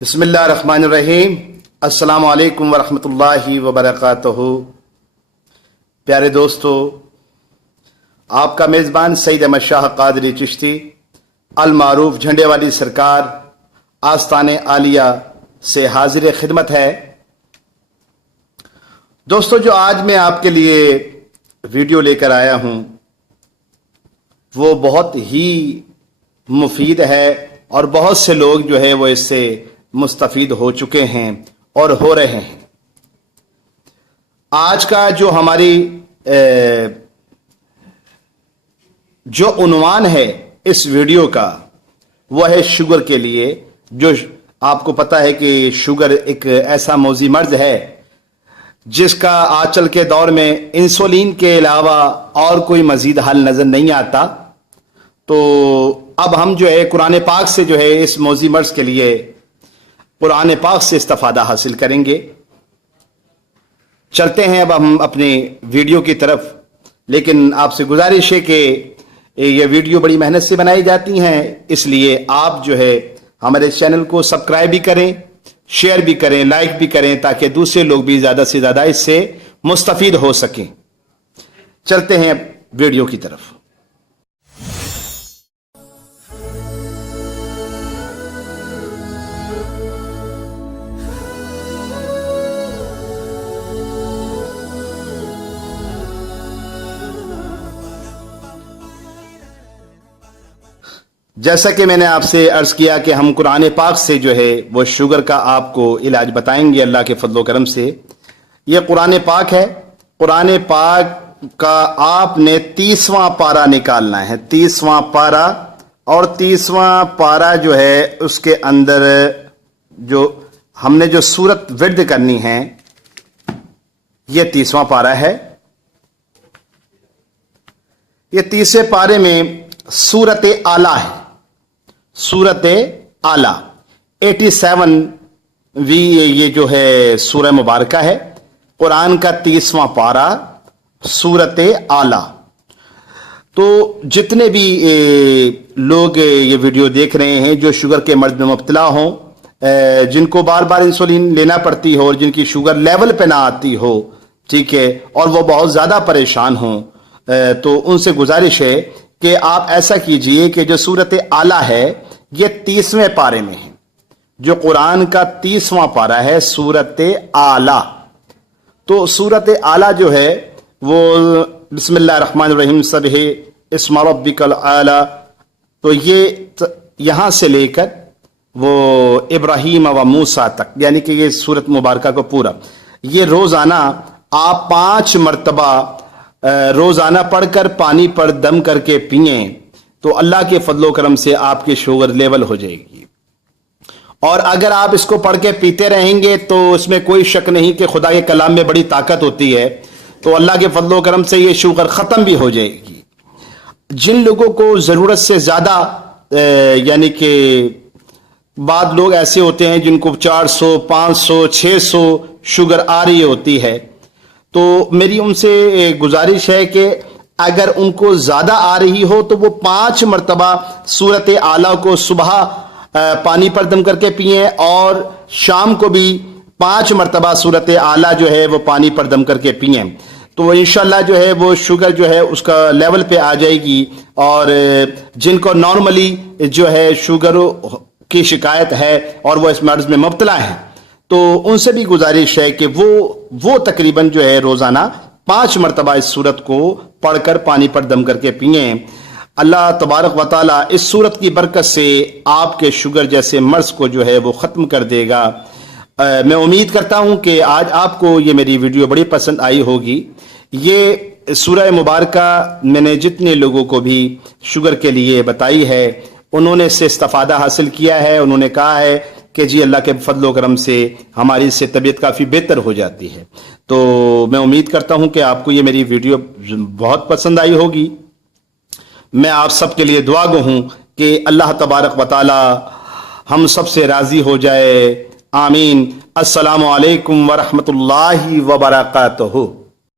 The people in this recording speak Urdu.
بسم اللہ الرحمن الرحیم۔ السلام علیکم ورحمۃ اللہ وبرکاتہ۔ پیارے دوستو، آپ کا میزبان سید احمد شاہ قادری چشتی المعروف جھنڈے والی سرکار آستان عالیہ سے حاضر خدمت ہے۔ دوستو، جو آج میں آپ کے لیے ویڈیو لے کر آیا ہوں وہ بہت ہی مفید ہے اور بہت سے لوگ جو ہے وہ اس سے مستفید ہو چکے ہیں اور ہو رہے ہیں۔ آج کا جو ہماری جو عنوان ہے اس ویڈیو کا وہ ہے شوگر کے لیے۔ جو آپ کو پتہ ہے کہ شوگر ایک ایسا موذی مرض ہے جس کا آج کل کے دور میں انسولین کے علاوہ اور کوئی مزید حل نظر نہیں آتا۔ تو اب ہم جو ہے قرآن پاک سے جو ہے اس موذی مرض کے لیے قرآن پاک سے استفادہ حاصل کریں گے۔ چلتے ہیں اب ہم اپنے ویڈیو کی طرف، لیکن آپ سے گزارش ہے کہ یہ ویڈیو بڑی محنت سے بنائی جاتی ہیں، اس لیے آپ جو ہے ہمارے چینل کو سبسکرائب بھی کریں، شیئر بھی کریں، لائک بھی کریں، تاکہ دوسرے لوگ بھی زیادہ سے زیادہ اس سے مستفید ہو سکیں۔ چلتے ہیں اب ویڈیو کی طرف۔ جیسا کہ میں نے آپ سے عرض کیا کہ ہم قرآن پاک سے جو ہے وہ شوگر کا آپ کو علاج بتائیں گے اللہ کے فضل و کرم سے۔ یہ قرآن پاک ہے۔ قرآن پاک کا آپ نے 30واں پارہ نکالنا ہے، 30واں پارہ، اور 30واں پارہ جو ہے اس کے اندر جو ہم نے جو سورت ورد کرنی ہے یہ 30واں پارہ ہے۔ یہ 30ویں پارے میں سورت اعلیٰ ہے، سورت اعلیٰ 87ویں یہ جو ہے سورہ مبارکہ ہے، قرآن کا 30واں پارہ سورت اعلیٰ۔ تو جتنے بھی لوگ یہ ویڈیو دیکھ رہے ہیں جو شوگر کے مرض میں مبتلا ہوں، جن کو بار بار انسولین لینا پڑتی ہو اور جن کی شوگر لیول پہ نہ آتی ہو، ٹھیک ہے، اور وہ بہت زیادہ پریشان ہوں، تو ان سے گزارش ہے کہ آپ ایسا کیجئے کہ جو سورت اعلیٰ ہے یہ 30ویں پارے میں ہے۔ جو قرآن کا 30واں پارہ ہے سورت اعلیٰ، تو سورت اعلیٰ جو ہے وہ بسم اللہ الرحمن الرحیم سبح اسم ربک الاعلیٰ، تو یہ یہاں سے لے کر وہ ابراہیم و موسیٰ تک، یعنی کہ یہ سورت مبارکہ کو پورا یہ روزانہ آپ 5 مرتبہ روزانہ پڑھ کر پانی پر دم کر کے پئیں تو اللہ کے فضل و کرم سے آپ کی شوگر لیول ہو جائے گی۔ اور اگر آپ اس کو پڑھ کے پیتے رہیں گے تو اس میں کوئی شک نہیں کہ خدا کے کلام میں بڑی طاقت ہوتی ہے، تو اللہ کے فضل و کرم سے یہ شوگر ختم بھی ہو جائے گی۔ جن لوگوں کو ضرورت سے زیادہ یعنی کہ بعض لوگ ایسے ہوتے ہیں جن کو 400 500 600 شوگر آ رہی ہوتی ہے، تو میری ان سے گزارش ہے کہ اگر ان کو زیادہ آ رہی ہو تو وہ 5 مرتبہ سورت اعلیٰ کو صبح پانی پر دم کر کے پئیں، اور شام کو بھی 5 مرتبہ سورت اعلیٰ جو ہے وہ پانی پر دم کر کے پئیں، تو انشاءاللہ جو ہے وہ شوگر جو ہے اس کا لیول پہ آ جائے گی۔ اور جن کو نارملی جو ہے شوگر کی شکایت ہے اور وہ اس مرض میں مبتلا ہیں، تو ان سے بھی گزارش ہے کہ وہ تقریباً جو ہے روزانہ 5 مرتبہ اس سورت کو پڑھ کر پانی پر دم کر کے پئیں۔ اللہ تبارک و تعالیٰ اس سورت کی برکت سے آپ کے شوگر جیسے مرض کو جو ہے وہ ختم کر دے گا۔ میں امید کرتا ہوں کہ آج آپ کو یہ میری ویڈیو بڑی پسند آئی ہوگی۔ یہ سورہ مبارکہ میں نے جتنے لوگوں کو بھی شوگر کے لیے بتائی ہے انہوں نے اس سے استفادہ حاصل کیا ہے، انہوں نے کہا ہے کہ جی اللہ کے فضل و کرم سے ہماری اس سے طبیعت کافی بہتر ہو جاتی ہے۔ تو میں امید کرتا ہوں کہ آپ کو یہ میری ویڈیو بہت پسند آئی ہوگی۔ میں آپ سب کے لیے دعا گو ہوں کہ اللہ تبارک و تعالی ہم سب سے راضی ہو جائے، آمین۔ السلام علیکم ورحمۃ اللہ وبرکاتہ۔